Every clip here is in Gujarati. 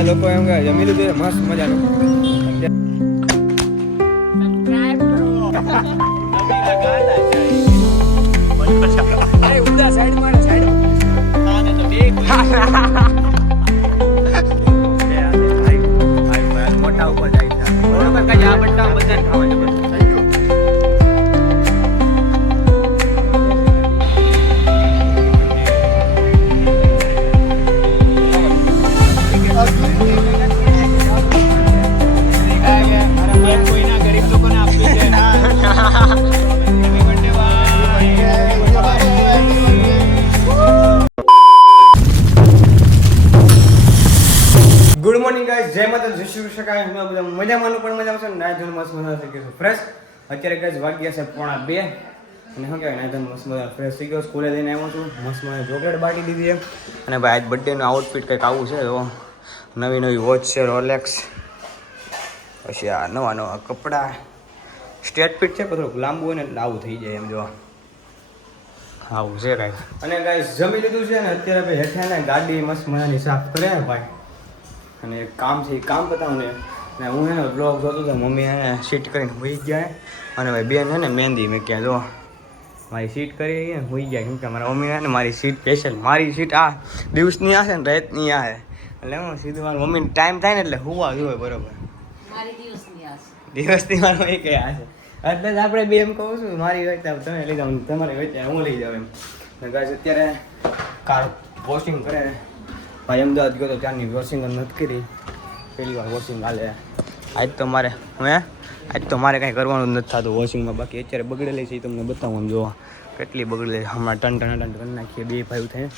બધા લોકો એમ કે જમી લીધું મસ્ત મજાનું. મોટા ઉપર જાય છે બરોબર કઈ આ બધા બધાને ખાવાનું ગુડ મોર્નિંગ ગાઈસ, જય માતા જય શ્રી કૃષ્ણ. બધા મજામાં પણ મજામાં છે ને નાય ધોન મસ્ત મજા થઈ ગયો ફ્રેશ. અત્યારે ગાઈસ વાગ્યા છે 1:30 અને શું કહેવાય નાય ધોન મસ્ત મજા ફ્રેશ થઈ ગયો. સ્કૂલે જઈને આવ્યો છું, મસ્ત મને ચોકલેટ બાટી દીધી છે અને ભાઈ આજ બર્થડેનું આઉટફિટ કંઈક આવું છે. તો નવી નવી વોચ છે રોલેક્સ, પછી આ નવા નવા કપડાં, સ્ટેટ ફિટ છે થોડુંક લાંબુ હોય ને એટલે આવું થઈ જાય એમ જો આવું છે ગાઈસ. અને ગાઈસ જમી લીધું છે ને અત્યારે ભાઈ હેઠે ને ગાડી મસ્ત મજાની સાફ કરે ને ભાઈ, અને એક કામ છે એ કામ બતાવું ને હું એને બ્લોગ જોતો હતો. મમ્મી એને સીટ કરીને હોઈ ગયા અને ભાઈ બેન છે ને મહેંદી મેં ક્યાં જો મારી સીટ કરી ને હોઈ ગયા, કેમ કે મારા મમ્મી ને મારી સીટ સ્પેશિયલ મારી સીટ આ દિવસની આ છે ને રાતની આ છે એટલે હું સીધું મારી મમ્મીને ટાઈમ થાય ને એટલે હોવા જોઈએ બરોબર. દિવસની મારો એ કે આ છે એટલે જ આપણે બે એમ કહું છું મારી હોય તો તમે લઈ જાઓ, તમારી હોય તો હું લઈ જાઉં એમ. ગાઈસ અત્યારે કાર વોશિંગ કરે ભાઈ, અમદાવાદ ગયો તો ત્યાંની વોશિંગ નથી કરી, પહેલી વાર વોશિંગ હાલે. આજ તો મારે કાંઈ કરવાનું જ નથી થતું વોશિંગમાં. બાકી અત્યારે બગડેલી છે એ તમને બતાવું જોવા કેટલી બગડેલી હમણાં ટન કરી નાખીએ બે ભાઈ થાય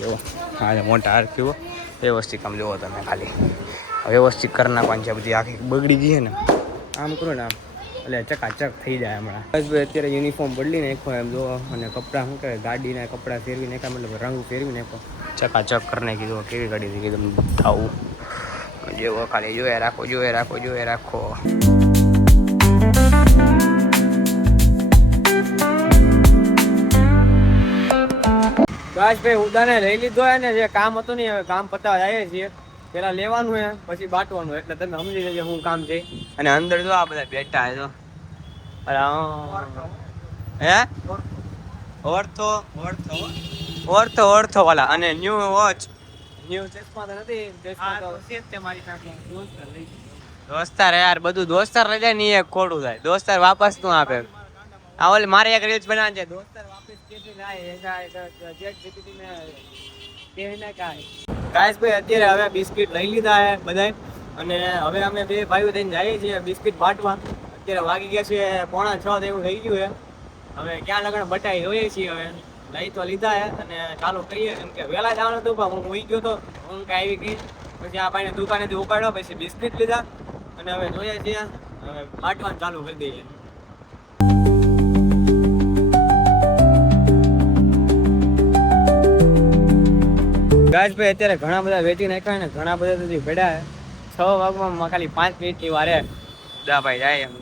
જોવો. હા મોટા હાર કેવો વ્યવસ્થિત આમ જોવો તમે, ખાલી વ્યવસ્થિત કરી નાખવાની છે. બધી આખી બગડી ગઈ છે ને આમ કરો ને આમ એટલે ચકાચક થઈ જાય હમણાં. બસ ભાઈ અત્યારે યુનિફોર્મ બદલી નાખો એમ જોવો, અને કપડાં શું કહેવાય ગાડીના કપડાં ફેરવી નાખ્યા, મતલબ રંગ ફેરવી નાખો, ચકાચક કરી નાખી દો. કેવી ગાડી થઈ ગઈ તમે આવું જેવો, ખાલી જોયા રાખો. બસ ભાઈ ઉદાને લઈ લીધો હે ને, જે કામ હતું ને હવે કામ પતાવવા જઈએ છીએ. પેલા લેવાનું હે પછી બાટવાનું, એટલે તમે સમજી લેજો શું કામ છે. અને અંદર જો આ બધા બેઠા હે તો હે ઓર્થો વાલા અને ન્યુ વોચ ન્યુ ચશ્મા તો નથી, ચશ્મા તો છે જ મારી પાસે. દોસ્તાર યાર બધું દોસ્તાર લઈ જાય ને એક ખોટું થાય, દોસ્તાર વાપસ નું આપે. આ ઓલી મારે એક રીલ્સ બનાવવાની છે, દોસ્તાર વાપસ કેસે લાય એસા જેટ જીપીટી મે કેના કાય. ગાઈસ ભાઈ અત્યારે હવે બિસ્કિટ લઈ લીધા હે બધાય, અને હવે અમે બે ભાઈઓ થઈને જઈએ છીએ બિસ્કિટ બાટવા. અત્યારે વાગી ગયા છે 5:45 એવું થઈ ગયું છે. હવે ક્યાં લગણ બટાઈ જોઈએ છીએ, હવે લઈ તો લીધા હે અને ચાલુ કરીએ. કેમ કે વહેલા જવાનું હતું પણ હું હોઈ ગયો તો ઊંઘ આવી ગઈ. પછી આ ભાઈને દુકાનેથી ઉપાડ્યો, પછી બિસ્કિટ લીધા અને હવે જોઈએ છીએ હવે બાટવાનું ચાલુ કરી દઈએ. ગાઈસ ભાઈ અત્યારે ઘણા બધા વેચી નાખ્યા ને ઘણા બધા સુધી પડ્યા. 6 વાગવામાં ખાલી 5 મિનિટની વારે દા ભાઈ જાય એમ.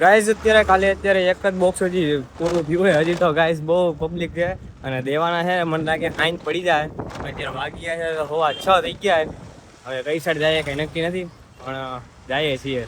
ગાઈઝ અત્યારે એક જ બોક્સ હજી પૂરું થયું હોય. હજી તો ગાઈઝ બહુ પબ્લિક છે અને દેવાના છે. મને લાગે ફાઇન પડી જાય. અત્યારે વાગી ગયા છે 6:15 થઈ ગયા. હવે કઈ સાઈડ જાય કઈ નક્કી નથી, પણ જઈએ છીએ.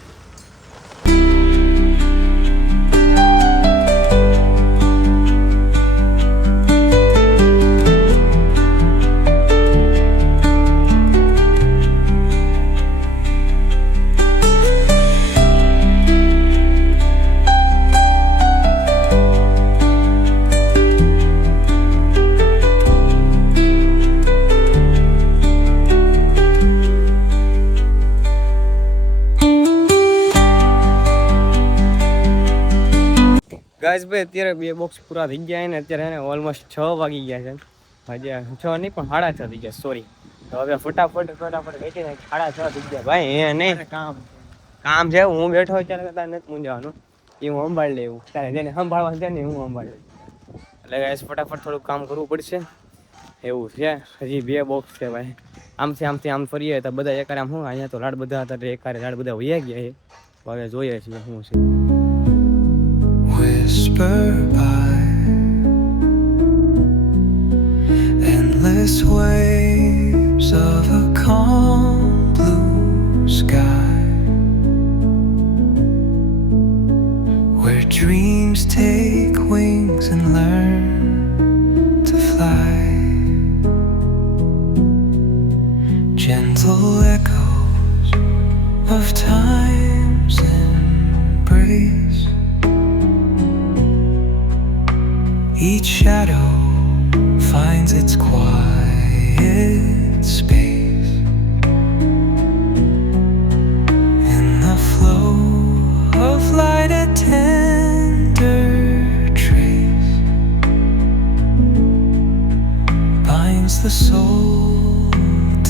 ગાઈઝ ભાઈ અત્યારે 2 બોક્સ પૂરા થઈ ગયા ને અત્યારે એને ઓલમોસ્ટ 6 વાગી ગયા છે. હજી 6 નહીં પણ 6:30 થઈ ગયા, સોરી. તો હવે ફટાફટ વેચી નાખી. 6:30 થઈ ગયા ભાઈ. એ નહીં કામ છે. હું બેઠો અત્યારે તારે નથી મૂંઝાવાનું, એ હું સંભાળી લેવું. તારે જેને સંભાળવાનું છે ને હું સંભાળી લઉં. એટલે ગાઈઝ ફટાફટ થોડુંક કામ કરવું પડશે એવું છે. હજી 2 બોક્સ છે ભાઈ. આમથી આમ ફરીએ તો બધા એકારે આમ શું અહીંયા તો લાડ બધા હતા એકારે લાડ બધા વૈયા ગયા છે. હવે જોઈએ છીએ શું છે. Whisper by endless waves of a calm blue sky, where dreams take wings and learn to fly. Gentle echoes of time's embrace. Each shadow finds its quiet space in the flow of light. A tender trace binds the soul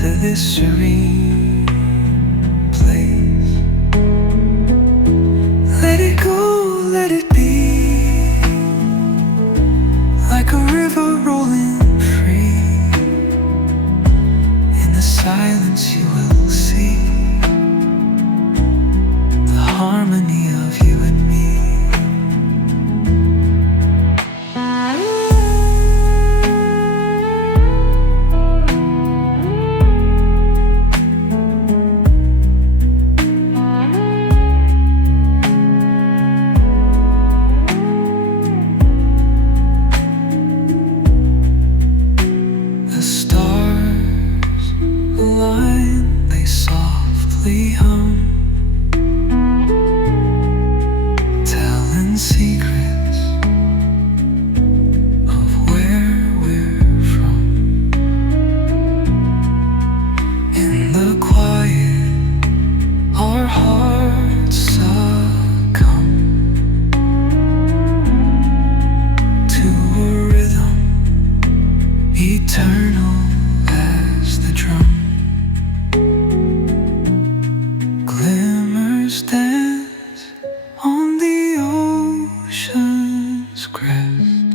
to this serene place. Let it go, let it be. Like a river rolling free, in the silence you will see the harmony of you and me. Eternal as the drum, glimmers dance on the ocean's crest.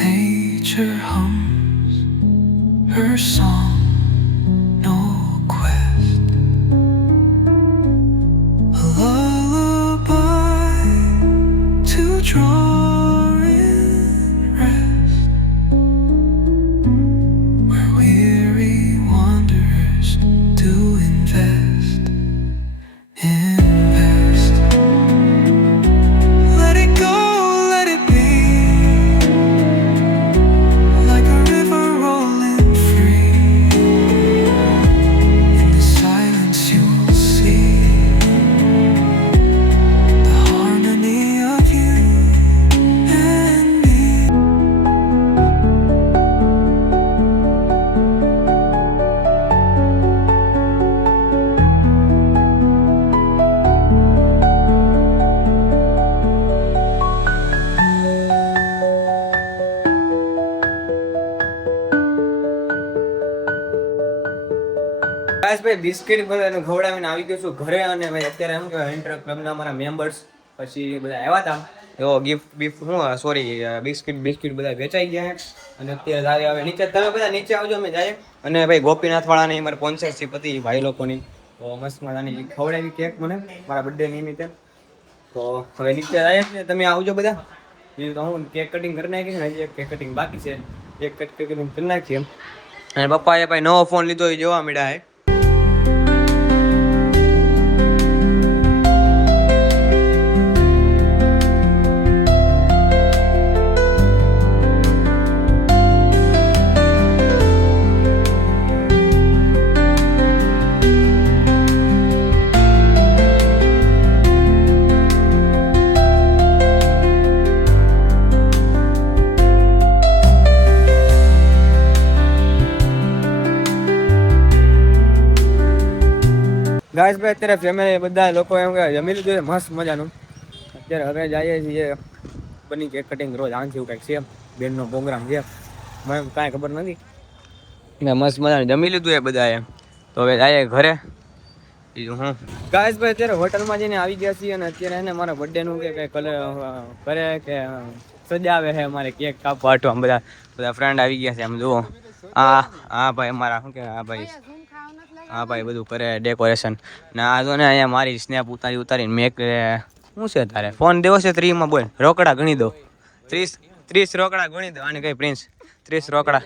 Nature hums her song, no quest. A lullaby to draw guys ભાઈ બિસ્કિટ બધાને ખવડાવીને આવી ગયો છું ઘરે. અને ભાઈ અત્યારે એમ કે એન્ટર ક્લબના અમારા મેમ્બર્સ પછી બધા આવ્યા હતા. એવો ગિફ્ટ શું સોરી બિસ્કિટ બધા વેચાઈ ગયા. અને અત્યારે જાય હવે નીચે. તમે બધા નીચે આવજો, અમે જાય. અને ભાઈ ગોપીનાથ વાળાની મારી સ્પોન્સરશિપ હતી ભાઈ લોકોની, તો મસ્ત મજાની ખવડાવી કેક મને મારા બર્થડે નિમિત્તે. તો હવે નીચે આવ્યા છે, તમે આવજો બધા. બીજું તો હું કેક કટિંગ કરી નાખી છે, હજી એક કેક કટિંગ બાકી છે, એક કટિંગ કરી નાખીએ. અને પપ્પાએ ભાઈ નવો ફોન લીધો એ જોવા મળ્યા હે. ગાઈસ ભાઈ અત્યારે ફેમિલી બધા લોકો એમ કે જમી લીધું છે મસ્ત મજાનું. અત્યારે હવે જઈએ છીએ બની કેક કટિંગ રોજ આન જેવું કંઈક છે, બેનનો પ્રોગ્રામ છે, મને કાંઈ ખબર નથી ને. મસ્ત મજાનું જમી લીધું એ બધાએ, તો હવે જઈએ ઘરે. બીજું હું ગાઈસ ભાઈ અત્યારે હોટલમાં જઈને આવી ગયા છીએ અને અત્યારે એને મારા બર્થડેનું કે કંઈ કલર કરે કે સજાવે છે અમારે કેક કાપવા આટો. આમ બધા ફ્રેન્ડ આવી ગયા છે. આમ જુઓ આ ભાઈ અમારા શું કે આ ભાઈ બધું કરે ડેકોરેશન ને. આ જો ને અહીંયા મારી સ્નેપ ઉતારીને મેં શું છે તારે ફોન દેવો છે 3 માં? બોલ રોકડા ગણી દો, 30 રોકડા ગણી દો. આને કઈ પ્રિન્સ 30 રોકડા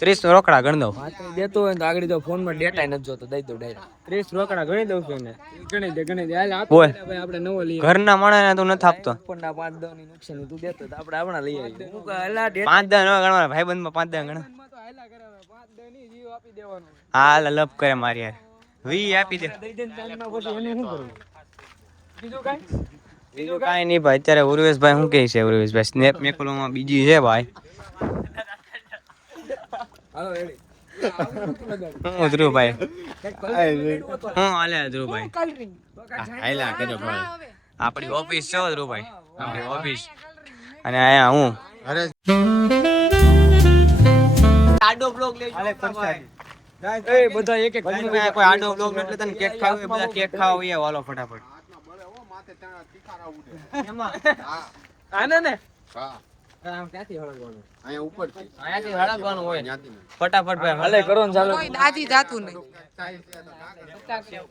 30 રોકડા ગણી દો. દેતો હોય તો આગળ જો ફોન માં ડેટા નથી જોતો દઈ દો ડાયરેક્ટ. 30 રોકડા ગણી દઉં છું ને. ગણી દે હાલ બોલ આપણે નવો લઈએ. ઘરના માણસને તું નથી આપતો. ઉપરના 5-10 ની નુકસાન તું દેતો તો આપણે આપણા લઈ આવીએ. હું કહે એલા 5-10 ન ગણવાના ભાઈબંધમાં 5-10 ગણ. આપી દેવાનું. હાલ લપ કરે મારી યાર 20 આપી દે. દઈ દે ટાઈમમાં પછી એને શું કરવું? બીજું કાંઈ નહીં ભાઈ. અત્યારે ઉર્વેશભાઈ શું કહે છે? ઉર્વેશભાઈ સ્નેપ મેકવામાં બીજી છે ભાઈ. હાલો રેડી. હું ધ્રુવભાઈ હું હાલે ધ્રુવભાઈ હાલા કર્યો ભાઈ. આપણી ઓફિસ છે ધ્રુવભાઈ, આપણી ઓફિસ. અને અહીંયા હું આડો બ્લોગ લેજો. એ બધા એક એક કોઈ આડો બ્લોગ એટલે તને કેક ખાવ એ બધા કેક ખાવ એ વાલો ફટાફટ. આને ને ક્યાંથી હળગવાનું? અહીંયા ઉપરથી અહીંયાથી હળગવાનું હોય ફટાફટ ભાઈ. હાલે કરો ને ચાલો. કોઈ દાદી જાતું નહીં.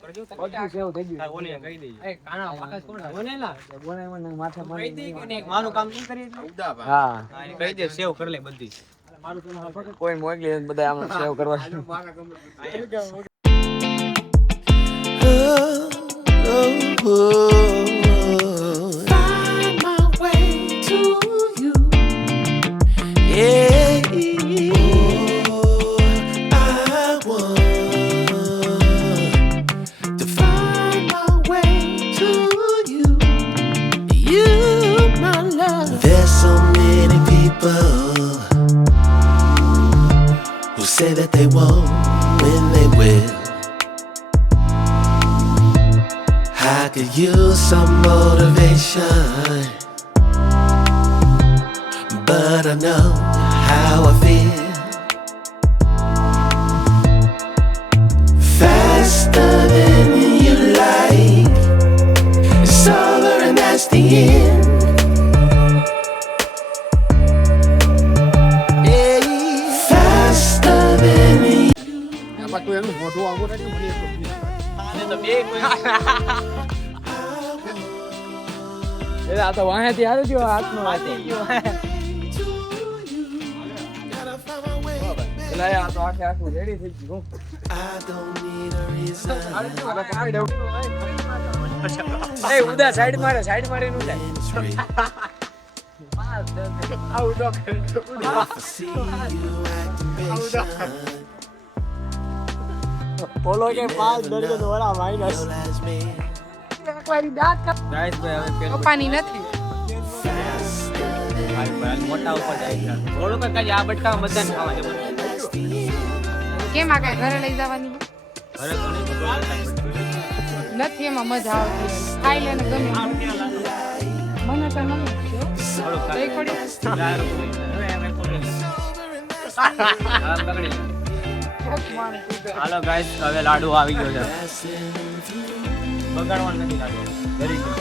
બધું સેવ થઈ ગયું. ઓને કહી દેજો. એ કાના વાકસ કોણ બોલે ના બોલે મને માથે કહી દે કે નહીં મારું કામ નહીં કરી હા કહી દે સેવ કરી લે બધી. કોઈ મોકલી બધા આમ સેવ કરવા. Find my way to you. Yeah. Oh, I want to find my way to you. You, my love. There's so many people who say that they won't when they will. I could use some motivation, but I know how I feel. Faster than you like, it's over and that's the end. Yeah, faster than you. એ આ તો વાહેથી હાલ જો હાથનો એલા આ તો આખે આખું રેડી થઈ ગયું. I don't need a reason. એ ઉદા સાઈડ મારે નું જાય. It's real. આવું તો If I see you activation, બોલો કે 5 દર્જન વાળા માઈનસ. well as me. એકવારી દાંત કાપ- ગાઈસ ભાઈ હવે પેલું પપ્પાની નથી. મોટા ઉપર જાય છે. થોડુંક જ કાંઈ આ બટકા બધાને ખાવા છે. કેમ આ કાંઈ ઘરે લઈ જવાની અરે તો નહીં નથી, એમાં મજા આવતી. ખાઈ લે ને ગમે. મને તો નથી. દહીં પડી? હાલો ગાઈસ હવે લાડુ આવી ગયો છે. બગાડવાનું નથી લાડુ. Very good.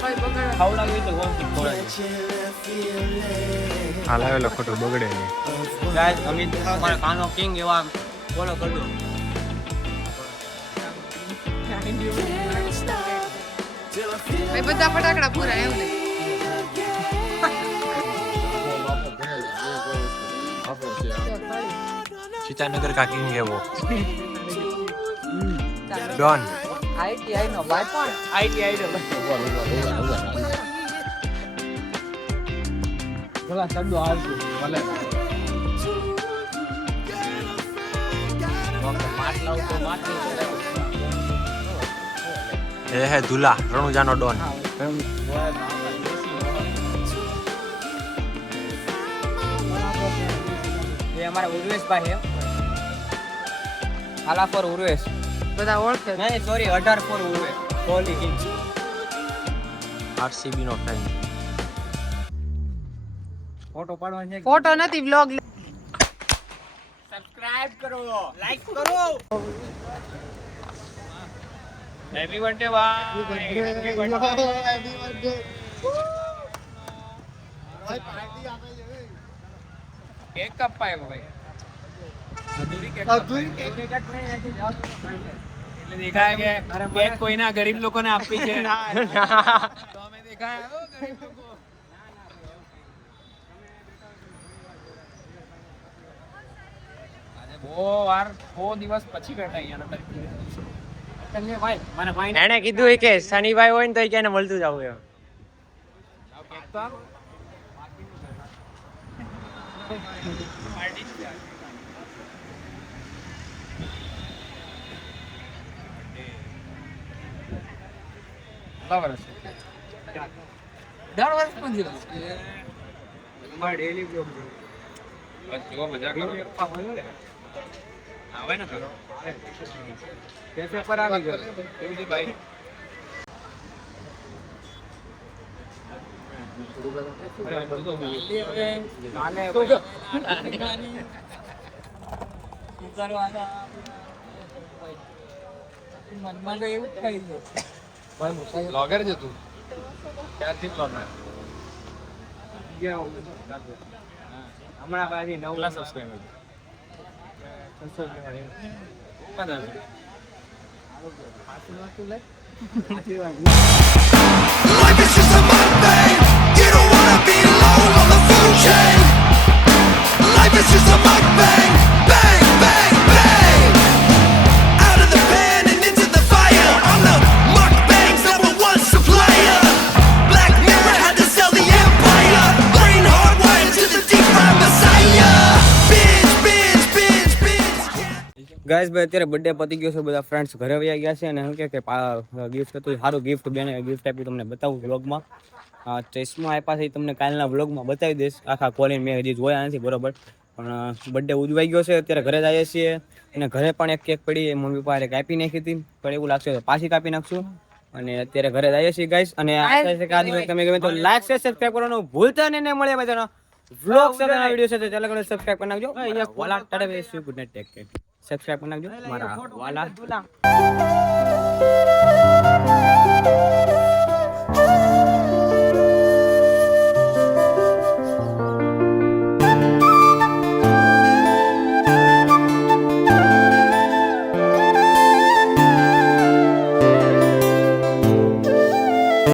કોઈ બગાડવા. ખવડાવી તો ગોમતી ખવડાવી. હાલ આવેલો ખોટું બગડે નહીં. ગાઈસ અમિત અમારા કાનો કિંગ એવા ફોલો કરજો. ભાઈ બધા ફટાકડા પૂરા એમ નહીં. सीतानगर का किंग है वो डॉन ITI નો ભાઈ પણ ITI નો ભલા શબ્દો આવશે ભલે માટ લાવ તો માટ ये है दूल्हा रणुजानो डॉन ये हमारा उर्वेश भाई है आला फॉर उर्वेश બધા ઓળખે. नहीं sorry 18 for Urvesh Kohli king RCB नो फैन फोटो पाडવાનો છે ફોટો નથી વ્લોગ. સબસ્ક્રાઇબ કરો લાઈક કરો હેપી બર્થડે કેક કપાય ભાઈ અધૂરી કેક એટલે દેખાય કે કેક કોઈના ગરીબ લોકોને આપી છે તો અમે દેખાય ઓ ગરીબ લોકો બહુ દિવસ પછી બેઠા અહીંયા ભાઈ મને ભાઈ એને કીધું કે શનિભાઈ હોય ને તો એને મળતું જવું એમ. દર વર્ષ પણ દિવસ અમારે ડેલી બ્લોગ બસ જો મજા કરો આવે ને કરો કેફે પર આવી ગયો કેવું છે ભાઈ મનમાં તો એવું જ થઈ ગયું બ્લોગર છે તું ક્યારથી બ્લોગર હમણાં પાછી 9 lakh subscriber Life is just a mukbang. You don't wanna be low on the food chain. Life is just a mukbang. Bang, bang, bang. Out of the pan and into the fire. I'm the mukbang's #1 supplier. Black Mirror had to sell the empire. Brain hardwired to the deep fried messiah. Binge, binge, binge, binge. Guys ભાઈ અત્યારે બર્થડે પતી ગયો છે, બધા ફ્રેન્ડ્સ ઘરે વયા ગયા છે અને શું કે ગિફ્ટ હતું સારું ગિફ્ટ બેને ગિફ્ટ આપી તમને બતાવું વ્લોગમાં. ચશ્મા આપ્યા છે તમને કાલના વ્લોગમાં બતાવી દઈશ આખા કોલીને મેં હજી જોયા નથી બરોબર, પણ બર્થડે ઉજવાઈ ગયો છે. અત્યારે ઘરે જઈએ છીએ અને ઘરે પણ એક કેક પડી મમ્મી પપ્પાએ કાપી નાખી હતી, પણ એવું લાગશે તો પાછી કાપી નાખશું. અને અત્યારે ઘરે જઈએ છીએ ગાઈસ, અને આશા છે કે આજનો તમે ગમે તો લાઈક શેર સબસ્ક્રાઇબ કરવાનું ભૂલતા નહીં. મળે બધાનો વ્લોગ સાથે વિડિયો સાથે ચાલો કરો સબસ્ક્રાઇબ કરી નાખજો. અહીંયા વાલા ટાટા બેસ good night take care. Subscribe કરી નાખજો મારા વાલા.